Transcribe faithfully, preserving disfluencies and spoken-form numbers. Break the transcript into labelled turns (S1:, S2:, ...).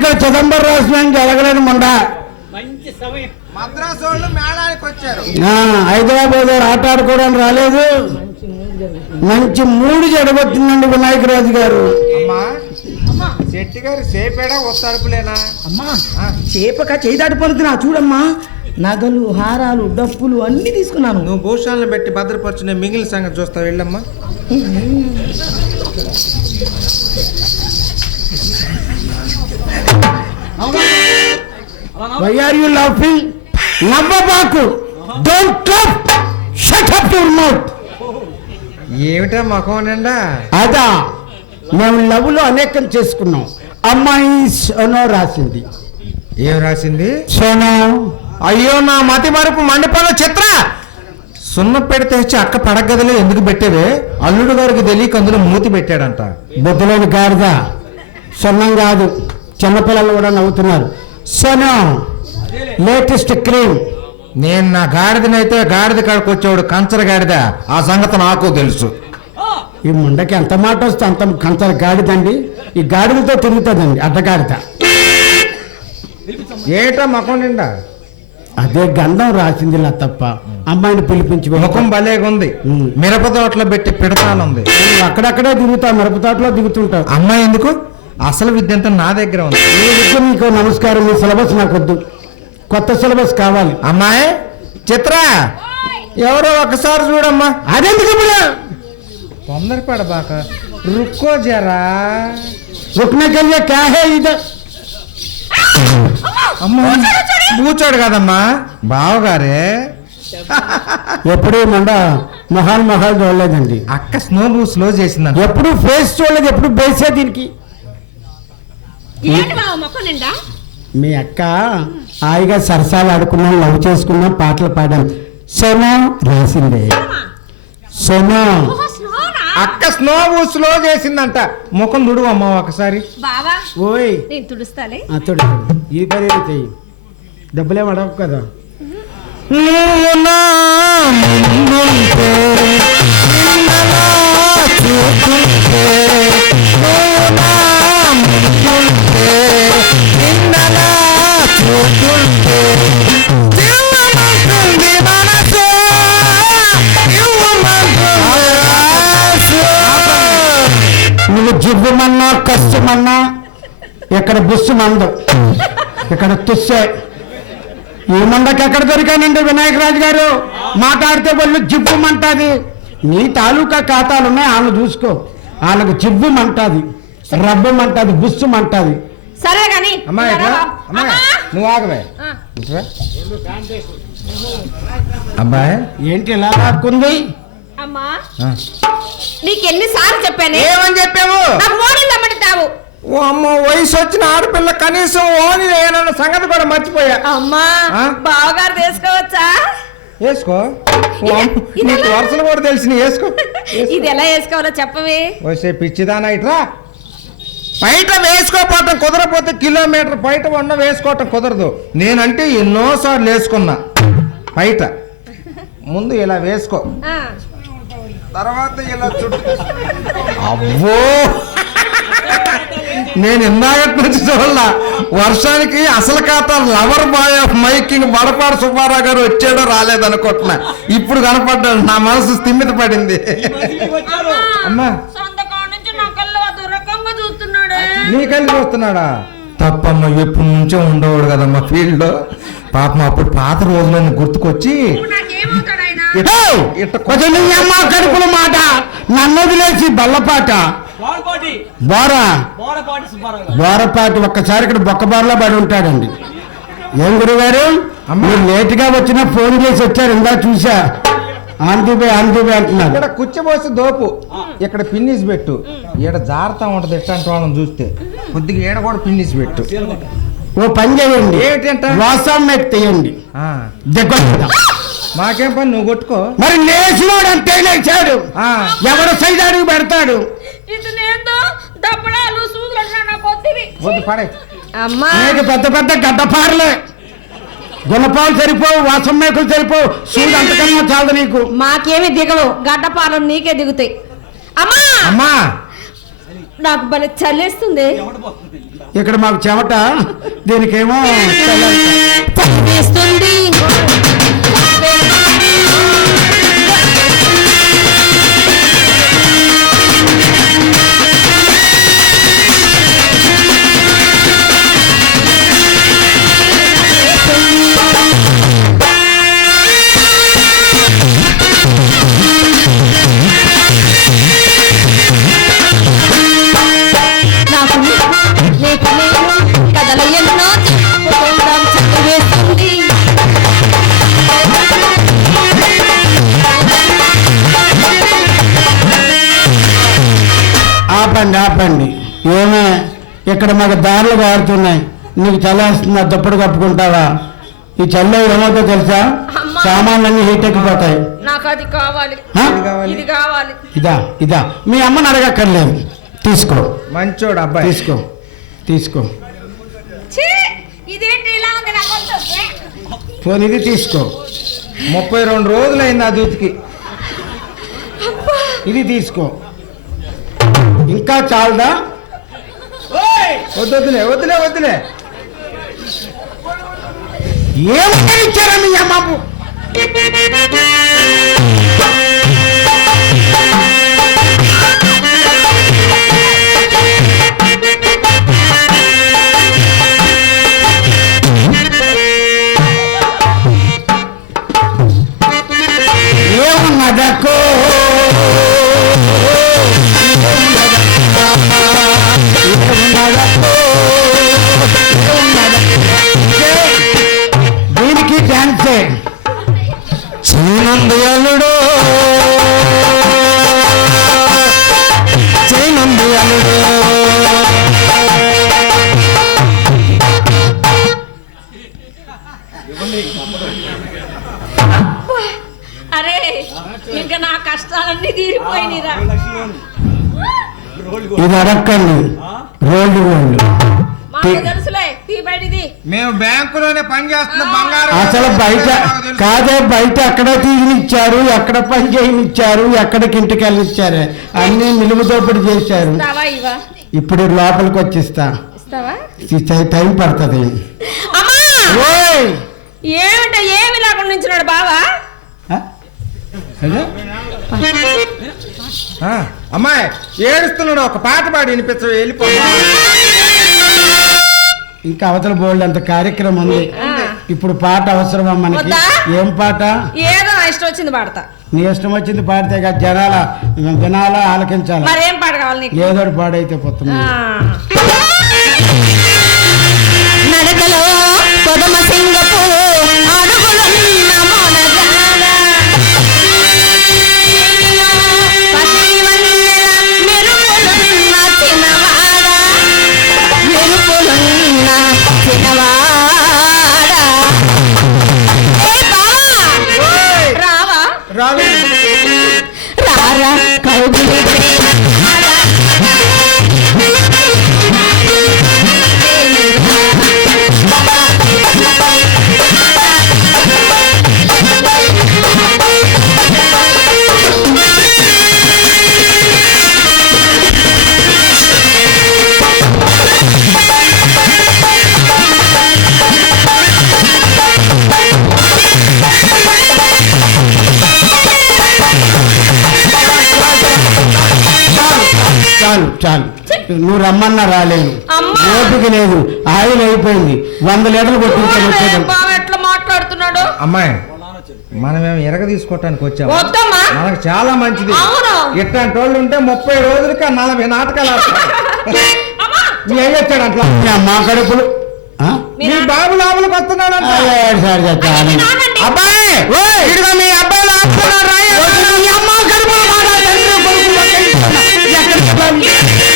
S1: ఇక్కడ చిదంబరం రాసిన జరగలేని మొండ
S2: మంచి సమయం.
S3: మద్రాసు వాళ్ళు మేళానికి వచ్చారు.
S1: హైదరాబాద్ ఆట ఆడుకోవడానికి రాలేదు. మంచి మూడు జడగొట్టిందండి వినాయకరాజు గారు.
S3: అమ్మా శెట్టి గారు సేపేడా ఒత్తడుపులేనా?
S4: అమ్మా చేపక చేయి దాటిపోతున్నా చూడమ్మా, నగలు హారాలు డప్పులు అన్ని తీసుకున్నాను.
S3: నువ్వు భూషాలను పెట్టి భద్రపరచునే మిగిలిన సంగతి చూస్తావు. వెళ్ళమ్మా.
S1: Why are you laughing? నవ్వబాకు. Don't clap. Shut up your mouth.
S3: ఏమిటా మొఖం నిండా?
S1: అదా మేము లవ్ లో అనేకం చేసుకున్నాం. అమ్మాయి సోనో రాసింది.
S3: ఏం రాసింది?
S1: సోనో.
S3: అయ్యో నా మతి మరుపు మండిపోయిన చిత్ర. సున్న పెడితే వచ్చి అక్క పడగదిలో ఎందుకు పెట్టేవే? అల్లుడు గారికి తెలియక అందులో మూతి పెట్టాడంట.
S1: బొద్దులోని గాడిద. సొన్నం కాదు, చిన్నపిల్లలు కూడా నవ్వుతున్నారు. సోనో లేటెస్ట్ క్రీమ్.
S3: నేను నా గాడిదనైతే గాడిద కాడికి వచ్చేవాడు కంచర గాడిద. ఆ సంగతి నాకు తెలుసు.
S1: ఈ ముండకి ఎంత మాట వస్తే అంత కంచర గాడిదండి. ఈ గాడిదతో తిరుగుతుందండి అడ్డగాడిద.
S3: ఏటా మొఖం నిండా?
S1: అదే గంధం రాసింది ఇలా తప్ప. అమ్మాయిని పిలిపించి
S3: ముఖం భలేగుంది. మిరప తోటలో పెట్టి పిడతానుంది.
S1: అక్కడక్కడే దిగుతా, మిరప తోటలో దిగుతుంటావు.
S3: అమ్మాయి ఎందుకు? అసలు విద్య అంతా నా దగ్గర ఉంది.
S1: ఈ విద్య నీకు నమస్కారం. ఈ సిలబస్ నాకు వద్దు, కొత్త సిలబస్ కావాలి.
S3: అమ్మాయి చిత్ర, ఎవరో ఒకసారి చూడమ్మా.
S1: అదెందుకు ఇప్పుడు?
S3: తొందరపడబాక, రుక్కో జరా.
S1: రుక్నకెళ్ళే క్యాహే ఇది.
S3: అమ్మా కూర్చోడు కదమ్మా బావగారే.
S1: ఎప్పుడు మండ మొహాలు మొహాలు చూడలేదండి.
S3: అక్క స్నో బూస్ లో చేసిందంట.
S1: ఎప్పుడు ఫేస్ చూడలేదు, ఎప్పుడు బేసే దీనికి. మీ అక్క హాయిగా సరసాలు ఆడుకున్నాం, లవ్ చేసుకున్నాం, పాటలు పాడాం. సోనా రాసిందే. సోనా
S3: అక్క స్నో బూస్ లో చేసిందంట. ముఖం దుడువు అమ్మా ఒకసారి.
S1: ఓయ్
S5: తుడుస్తాలే.
S1: అతడు ఈ పని చెయ్యి, డబ్బులేం అడగ కదా.
S3: నువ్వు నా ముందుంటే నిన్నలా చూస్తుంటే, నువ్వు నా ముందుంటే నిన్నలా చూస్తుంటే దివ్వమంటుంది మనసు, దివ్వమంటుంది మనసు.
S1: నువ్వు జివ్వమన్నా కష్టమన్నా ఇక్కడ బుస్సు మందు, ఇక్కడ తుస్సే. ఈ మందకి ఎక్కడ దొరికానండి వినాయకరాజు గారు? మాట్లాడితే వాళ్ళు జివ్వమంటుంది. నీ తాలూకా ఖాతాలు ఉన్నాయి, వాళ్ళు చూసుకో. వాళ్ళకు జివ్వమంటుంది, రబ్బమంటుంది, బుస్సుమంటుంది.
S5: సరే గాని
S3: అమ్మాయి అమ్మాయి నువ్వు ఆగవే. అబ్బాయి
S1: ఏంటి ఇలా రాకుంది?
S5: అమ్మా నీకెన్నిసార్లు చెప్పాను?
S3: ఏమని చెప్పావు?
S5: నాకు మోడల్ అమ్మటావు.
S3: ఓ అమ్మ, వయసు వచ్చిన ఆడపిల్ల కనీసం ఓని వేయాలన్న సంగతి కూడా మర్చిపోయా.
S5: అమ్మా బావగారు వేసుకోవచ్చా?
S3: వేసుకో. నీకు వరుసలు కూడా తెలిసిన వేసుకో.
S5: ఇది ఎలా వేసుకోవాలో చెప్పవే.
S3: వచ్చే పిచ్చిదానా ఇట్రా. బయట వేసుకోపోవటం కుదరపోతే కిలోమీటర్ బయట ఉన్న వేసుకోవటం కుదరదు. నేనంటే ఎన్నోసార్లు వేసుకున్నా బయట. ముందు ఇలా వేసుకో, తర్వాత ఇలా చుట్టూ. అవ్వో, నేను ఇందాక నుంచి చూడాల. వర్షానికి అసలు ఖాతా లవర్ బాయ్ ఆఫ్ మైకింగ్ బడపాడు సుబ్బారావు గారు వచ్చాడో రాలేదనుకుంటున్నా. ఇప్పుడు కనపడ్డాడు, నా మనసు స్థిమిత పడింది. అమ్మా నీ కళ్ళు చూస్తున్నాడా? తప్పమ్మా, ఎప్పుడు నుంచో ఉండవాడు కదమ్మా ఫీల్డ్ లో. పాపం అప్పుడు పాత రోజులను గుర్తుకొచ్చి
S1: కడుపుల మాట నన్ను వదిలేసి బల్లపాట బోరా బోరపాటి ఒక్కసారి ఇక్కడ బొక్కబారలో పడి ఉంటాడండి. ఏం గురుగారు మీరు లేటుగా వచ్చినా ఫోన్ చేసి వచ్చారు, ఇందా చూసా. ఆందిబే ఆందిబే అంటున్నారు.
S3: ఇక్కడ కుచ్చబోసి దోపు, ఇక్కడ పిన్నిస్ పెట్టు. ఈడ జాగ్రత్త ఉంటది ఎట్లాంటి వాళ్ళని చూస్తే. కొద్దిగా ఈడ కూడా పిన్నిస్ పెట్టు.
S1: ఓ పని చేయండి,
S3: ఏంటంట
S1: వాసం తీయండి.
S3: మాకేం పని, నువ్వు కొట్టుకో.
S1: మరి లేచినోడు అంతే లేచాడు, ఎవరు సైడ్ అడుగు పెడతాడు. నీకు పెద్ద పెద్ద గడ్డపారలే, గుణపాలు సరిపోవు, వాసం మేకులు సరిపోవు, సూది అంతకన్నా చాలు నీకు.
S5: మాకేమి దిగవు, గడ్డపాలు నీకే దిగుతాయి. అమ్మా
S3: అమ్మా
S5: నాకు భలే చల్లేస్తుంది.
S1: ఇక్కడ మాకు చెమట, దీనికేమో
S5: చల్లేస్తుంది.
S1: ఆపండి ఆపండి. ఏమే ఇక్కడ మాకు దారులు కారుతున్నాయి, నీకు చల్లేస్తుందా? దుప్పటి కప్పుకుంటావా? ఈ చల్లో ఏమవుతో తెలుసా? సామాన్లన్నీ హీట్ ఎక్కిపోతాయి.
S5: నాకు అది కావాలి,
S1: ఆ?
S5: ఇది కావాలి.
S1: ఇదా ఇదా మీ అమ్మని అడగక్కర్లేదు, తీసుకో.
S3: మంచోడు అబ్బాయి,
S1: తీసుకో తీసుకో.
S5: ఛీ, ఇదేంటి ఇలా ఉంది నా గొంతు?
S1: పోనీ ఇది తీసుకో.
S3: ముప్పై రెండు రోజులైంది ఆ దూతికి.
S1: ఇది తీసుకో. ఇంకా చాలదా?
S3: వద్దులే వద్దులే వద్దులే.
S1: ఏమని ఇచ్చారా మీ అమ్మకు? ఏమున్నదక్కో దీనికి డాన్సే.
S3: చైనందు అల్లుడు చైనందు అల్లుడు
S5: అరే ఇంకా నా కష్టాలన్నీ తీరిపోయినరా.
S1: ఇది అడక్కండి, రోడ్డు రోడ్డు.
S5: మాకు తెలుసులే, తీ బయటిది.
S3: మేము బ్యాంకులోనే పని చేస్తున్న బంగారం.
S1: అసలు బయట కాదే, బయట ఎక్కడ తీయనిచ్చారు, ఎక్కడ పని చేయనిచ్చారు, ఎక్కడికి ఇంటికి వెళ్ళిచ్చారు, అన్ని నిలువు దోపిడి చేశారు.
S5: ఇస్తావా ఇవా?
S1: ఇప్పుడు లోపలికి వచ్చిస్తా,
S5: ఇస్తావా?
S1: ఈ టైం పడుతుంది.
S5: అమ్మా
S1: ఓయ్
S5: ఏమిటో ఏమి లేకుండా నించున్నాడు బావా?
S1: ఆ? అదే?
S3: ఆ, అమ్మాయి ఏడుస్తున్నాడు, ఒక పాట పాడి వినిపించవు, వెళ్ళిపో.
S1: ఇంకా అవతల బోల్డ్ అంత కార్యక్రమం ఉంది.
S5: ఆ.
S1: ఇప్పుడు పాట అవసరమా మనకి?
S5: వద్దా?
S1: ఏం పాట?
S5: ఏదో నా ఇష్టం వచ్చింది పాడతా.
S1: నీ ఇష్టం వచ్చింది పాడితే కదా జనాల వినాలా, ఆలకించాలా?
S5: మరేం పాట కావాలి నీకు?
S1: ఏదో ఒకటి పాడైతే పోతుంది.
S5: నడకలో కొదమ సింగపు అడుగులున్న మొనగాడ, పసివన్నెల మెరుపులున్న చిన్నవాడ, మెరుపులున్న చిన్నవాడ. ఏ బావా, రావా
S1: రాదు.
S5: రారా కౌగిలి
S1: చాలు చాలు, నువ్వు రమ్మన్నా రాలేను,
S5: అమ్మా.
S1: ఓపిక లేదు, ఆయిల్ అయిపోయింది, వంద లీటర్లు కొట్టించాను వచ్చేది.
S5: బావ ఎట్లా మాట్లాడుతున్నాడు?
S3: అమ్మాయి మనమేం ఎరగ తీసుకోవటానికి వచ్చాము,
S5: వద్దమ్మా.
S3: మనకు చాలా మంచిది.
S5: అవును.
S3: ఇట్లాంటి వాళ్ళు ఉంటే ముప్పై రోజులకి నలభై నాటకాలు ఆడతారు.
S5: అమ్మా,
S3: నీ ఏం వచ్చాడు అట్లా?
S1: మా కడుపులు ఆ?
S5: మీ
S3: మీ
S5: నాన్న-
S3: బాబు లోపలికి వస్తున్నాడంట.
S1: ఏడు సార్
S5: అది మీ నాన్నండి.
S3: అబ్బాయి ఇదిగో మీ అబ్బాయి లోపలికి వస్తున్నాడు, రా.
S1: అమ్మ కడుపులు మాట తండ్రి కొడుకులు ఎక్కడికి వెళ్ళాలి?